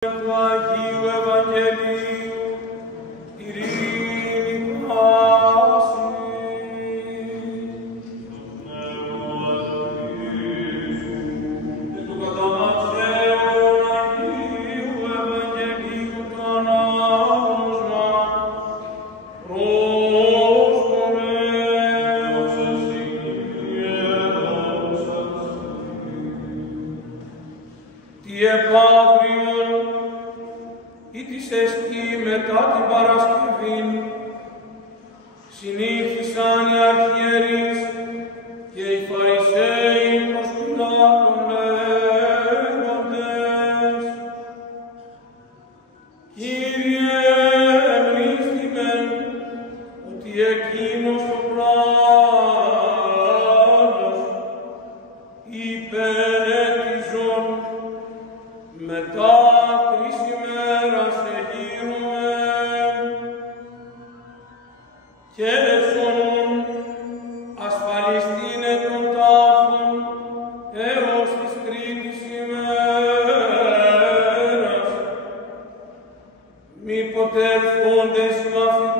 του Αγίου Ευαγγελίου, ειρήνη πάση. Και του καταμαξέων Αγίου Ευαγγελίου το ανάγνωσμα, πρόσχομαι. Τι επαύριον ή της εστί μετά την Παρασκευήν συνήθισαν οι αρχιερείς και οι Φαρισαίοι προς Πιλάτων λέγοντες: Κύριε, εμπίστημεν ότι εκείνος ο πράνος υπερέτιζον μετά 3 ημέρας εγείρουμε και εσώνουν ασφαλιστήνε των τάφων έως της 3ης ημέρας. Μήποτε ερχόντες οι μαθητές